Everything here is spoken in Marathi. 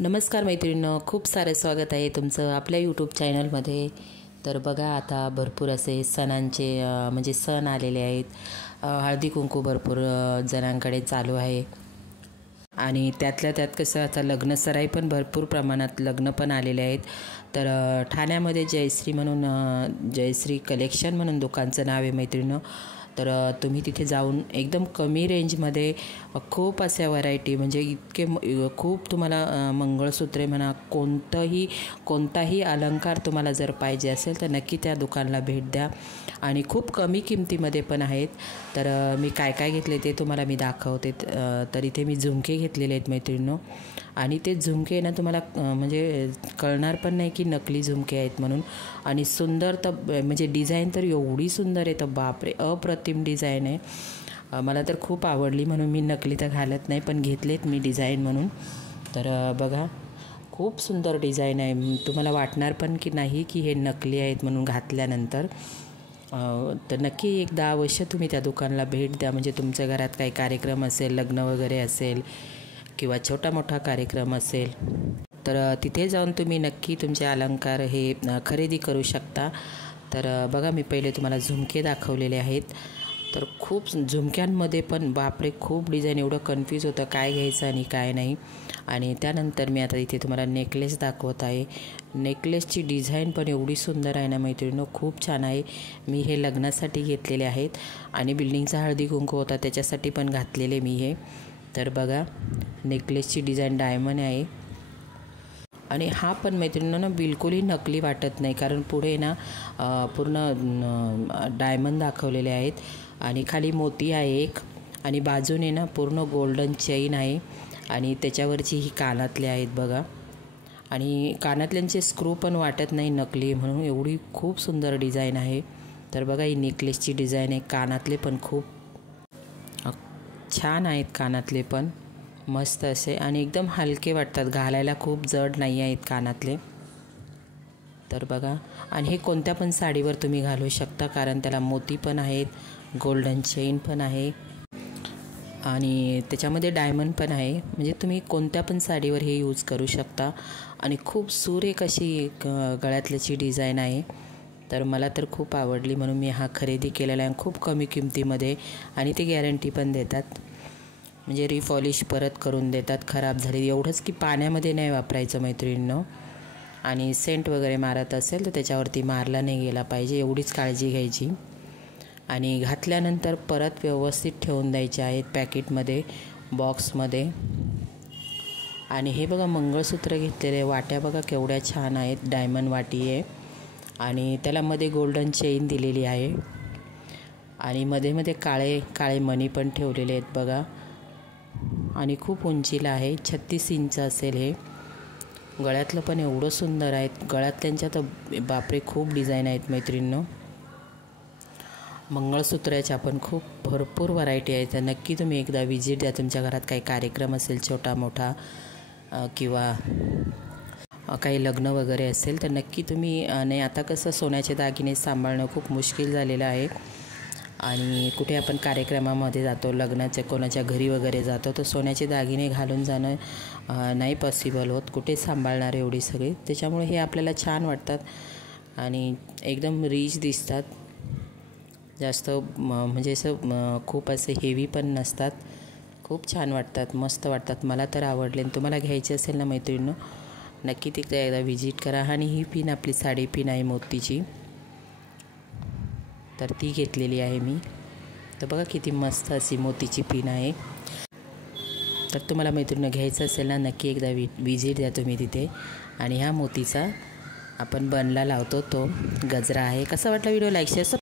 नमस्कार मैत्रिणींनो, खूप सारे स्वागत आहे तुमचं आपल्या यूट्यूब चॅनलमध्ये। तर बघा, आता भरपूर असे सणांचे म्हणजे सण आलेले आहेत। हळदी कुंकू भरपूर जणांकडे चालू आहे आणि त्यातल्या त्यात कसं आता लग्नसराई पण भरपूर प्रमाणात लग्न पण आलेले आहेत। तर ठाण्यामध्ये जयश्री म्हणून जयश्री कलेक्शन म्हणून दुकानचं नाव आहे मैत्रिणींनो। तर तुम्ही तिथे जाऊन एकदम कमी रेंजमध्ये खूप अशा व्हरायटी म्हणजे इतके खूप तुम्हाला मंगळसूत्रे म्हणा, कोणताही अलंकार तुम्हाला जर पाहिजे असेल तर नक्की त्या दुकानाला भेट द्या आणि खूप कमी किमतीमध्ये पण आहेत। तर मी काय काय घेतले ते तुम्हाला मी दाखवते। तर इथे मी झुमके घेतलेले आहेत मैत्रिणींनो आणि ते झुमके ना तुम्हाला म्हणजे कळणार पण नाही की नकली झुमके आहेत म्हणून। आणि सुंदर तर म्हणजे डिझाईन तर एवढी सुंदर आहे, तर बापरे अप्रतिम डिझाईन आहे। मला तर खूप आवडली म्हणून मी नकली तर घालत नाही, पण घेतलेत मी डिझाईन म्हणून। तर बघा, खूप सुंदर डिझाईन आहे, तुम्हाला वाटणार पण की नाही की हे नकली आहेत म्हणून घातल्यानंतर। तर नक्की एकदा अवश्य तुम्ही त्या दुकानाला भेट द्या। म्हणजे तुमच्या घरात काही कार्यक्रम असेल, लग्न वगैरे असेल किंवा छोटा मोठा कार्यक्रम असेल तर तिथे जाऊन तुम्ही नक्की तुमचे अलंकार हे खरेदी करू शकता। तर बघा, मी पहिले तुम्हाला झुमके दाखवलेले आहेत। तर खूप झुमक्यांमध्ये पण बापरे खूप डिझाईन, एवढं कन्फ्यूज होतं काय घ्यायचं आणि काय नाही। आणि त्यानंतर मी आता इथे तुम्हाला नेकलेस दाखवत आहे। नेकलेसची डिझाईन पण एवढी सुंदर आहे ना मैत्रिणींनो, खूप छान आहे। मी हे लग्नासाठी घेतलेले आहेत आणि बिल्डिंगचा हळदी कुंकू होता त्याच्यासाठी पण घातलेले मी हे। तर बघा, नेकलेसची डिझाईन डायमंड आहे आणि हा पण मैत्रिणींनो ना बिलकुलही नकली वाटत नाही, कारण पुढे ना पूर्ण डायमंड दाखवलेले आहेत आणि खाली मोती आहे एक आणि बाजूने ना पूर्ण गोल्डन चेन आहे आणि त्याच्यावरची ही कानातले आहेत बघा। आणि कानातल्यांचे स्क्रू पण वाटत नाही नकली म्हणून, एवढी खूप सुंदर डिझाईन आहे। तर बघा, ही नेकलेसची डिझाईन आहे। कानातले पण खूप छान आहेत, कानातले पण मस्त असे आणि एकदम हलके वाटतात, घालायला खूप जड नाही आहेत कानातले। तर बघा, आणि हे कोणत्या पण साडीवर तुम्ही घालू शकता, कारण त्याला मोती पण आहेत, गोल्डन चेन पण आहे आणि त्याच्यामध्ये डायमंड पण आहे। म्हणजे तुम्ही कोणत्या पण साडीवर हे यूज करू शकता आणि खूप सुरेख अशी गळ्यातल्याची डिझाईन आहे। तर मला तर खूप आवडली म्हणून मी हा खरेदी केलेला आहे खूप कमी किमतीमध्ये। आणि ते गॅरंटी पण देतात, म्हणजे रिपॉलिश परत करून देतात खराब झाली। एवढंच की पाण्यामध्ये नाही वापरायचं मैत्रिणींनो, आणि सेंट वगैरे मारत असेल तर त्याच्यावरती मारला नाही गेला पाहिजे, एवढीच काळजी घ्यायची। आणि घातल्यानंतर परत व्यवस्थित ठेवून द्यायचे आहेत पॅकेटमध्ये, बॉक्समध्ये। आणि हे बघा, मंगळसूत्र घेतलेले, वाट्या बघा केवढ्या छान आहेत, डायमंड वाटी आहे आणि त्याला मध्ये गोल्डन चेन दिलेली आहे आणि मध्ये मध्ये काळे मणी पण ठेवलेले आहेत बघा। आणि खूप उंचीला आहे, 36 इंच असेल हे। गळ्यातलं पण एवढं सुंदर आहे, गळ्यातल्यांच्या तर बापरे खूप डिझाईन आहेत मैत्रिणींनो। मंगळसूत्राच्या पण खूप भरपूर व्हरायटी आहेत, तर नक्की तुम्ही एकदा विजिट द्या। तुमच्या घरात काही कार्यक्रम असेल छोटा मोठा किंवा काही लग्न वगैरे असेल तर नक्की तुम्ही नाही, आता कसं सोन्याचे दागिने सांभाळणं खूप मुश्किल झालेलं आहे आणि कुठे आपण कार्यक्रमामध्ये जातो, लग्नाच्या कोणाच्या घरी वगैरे जातो, तर सोन्याचे दागिने घालून जाणं नाही पॉसिबल होत, कुठे सांभाळणार एवढी सगळी। त्याच्यामुळे हे आपल्याला छान वाटतात आणि एकदम रिच दिसतात, जास्त म्हणजे असं खूप असे हेवी पण नसतात, खूप छान वाटतात, मस्त वाटतात। मला तर आवडले। तुम्हाला घ्यायचे असेल ना मैत्रिणींनो, नक्की तिथे एकदा विजिट करा। आणि ही पिन आपली साडी पिन आहे मोतीची, तर ती घेतलेली आहे मी। तर बघा किती मस्त अशी मोतीची पिन आहे। तर तुम्हाला मैत्रिणींनो घ्यायचं असेल ना, नक्की एकदा विजिट द्या तुम्ही तिथे। आणि ह्या मोतीचा आपण बनला लावतो तो गजरा आहे। कसा वाटला व्हिडिओ, लाईक शेअर